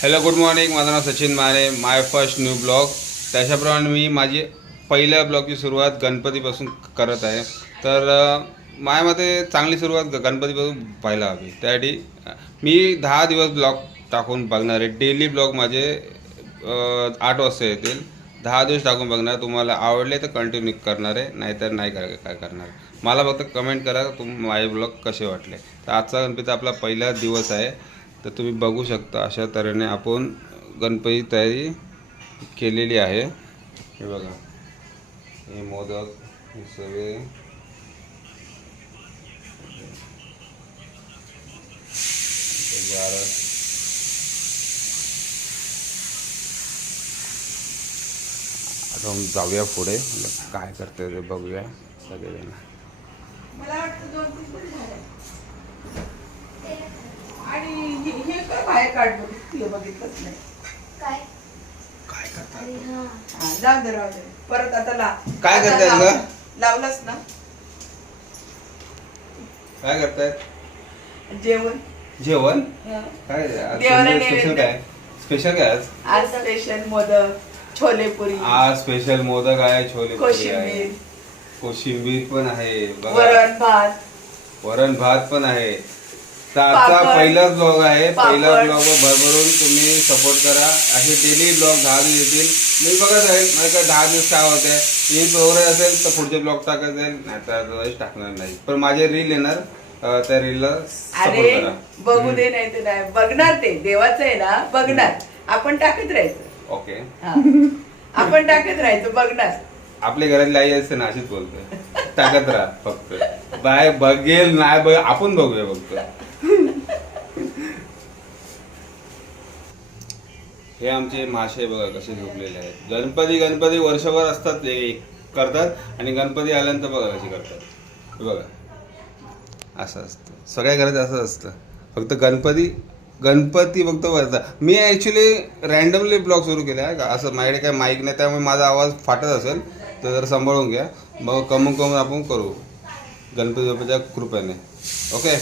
Hello good morning. माझं नाव सचिन माने. माय first new blog. त्याच्याप्रमाणे मी माझी पहिल्या ब्लॉगची सुरुवात गणपतीपासून करत आहे. तर माझ्यामध्ये चांगली सुरुवात गणपतीपासून व्हायला हवी. त्यासाठी मी 10 दिवस ब्लॉग टाकून बघणार आहे. डेली ब्लॉग माझे 8 वाजता येतील. 10 दिवस टाकून बघणार. तुम्हाला आवडले तर कंटिन्यू करणार आहे, नाहीतर नाही काय करणार. मला फक्त कमेंट करा माझे ब्लॉग कसे वाटले. तर आजचा गणपती आपला पहिला दिवस आहे. तर तुम्ही बघू शकता अशा तऱ्हेने आपण गणपती तयारी केलेली आहे. हे बघा, हे मोदक, हे सगळे आता जाऊया पुढे, काय करते ते बघूया सगळेजण. मला वाटतं 2-3 पण झाले. आणि हे काय बाहेर काढलं ते बघितलंच नाही. काय काय करतात हा, जाऊ दे, राहू दे. परत आता काय करतायत आता गं? लावलंच ना काय करतायत? जेवण. जेवण हा. काय देवाला स्पेशल? नैवेद्य. काय स्पेशल काय आज? आज स्पेशल मोदक, छोले पुरी, आज स्पेशल मोदक आहे, छोले पुरी आहे, कोशिंबीर, कोशिंबीर पण आहे बघा, वरण भात, वरण भात पण आहे. तर आजचा पापड, पहिलाच ब्लॉग आहे. पहिला पापड. ब्लॉग भरभरून तुम्ही सपोर्ट करा. असे डेली ब्लॉग 10 दिवस येतील. मी बघत आहे मला का 10 दिवस काय होते. ही प्रोग्रेस असेल तर पुढचे ब्लॉग टाकायचे, नाही तर टाकणार नाही. पण माझे रील येणार, त्या रीलला सपोर्ट अरे करा. बघू दे, नाही ते नाही बघणार. ते देवाचं आहे ना, बघणार. आपण टाकत राहायचं. ओके. हा. आपण टाकत राहायचं, बघणार. आपल्या घरातली आई असते ना, अशीच बोलते, टाकत राहा फक्त. बाय बघेल नाही बघ, आपण बघूया फक्त. हे आमचे मासे बघा कसे झोपलेले आहेत. गणपती गणपती वर्षभर असतात, ते करतात, आणि गणपती आल्यानंतर बघा कशी करतात. हे बघा, असं असतं सगळ्या घरात, असं असतं. फक्त गणपती फक्त वरचा. मी ॲक्च्युली रँडमली ब्लॉग सुरू केला आहे का, असं माझ्याकडे काय माईक नाही, त्यामुळे माझा आवाज फाटत असेल तर जरा सांभाळून घ्या. मग कमून आपण करू गणपती बाप्पाच्या कृपेने. ओके.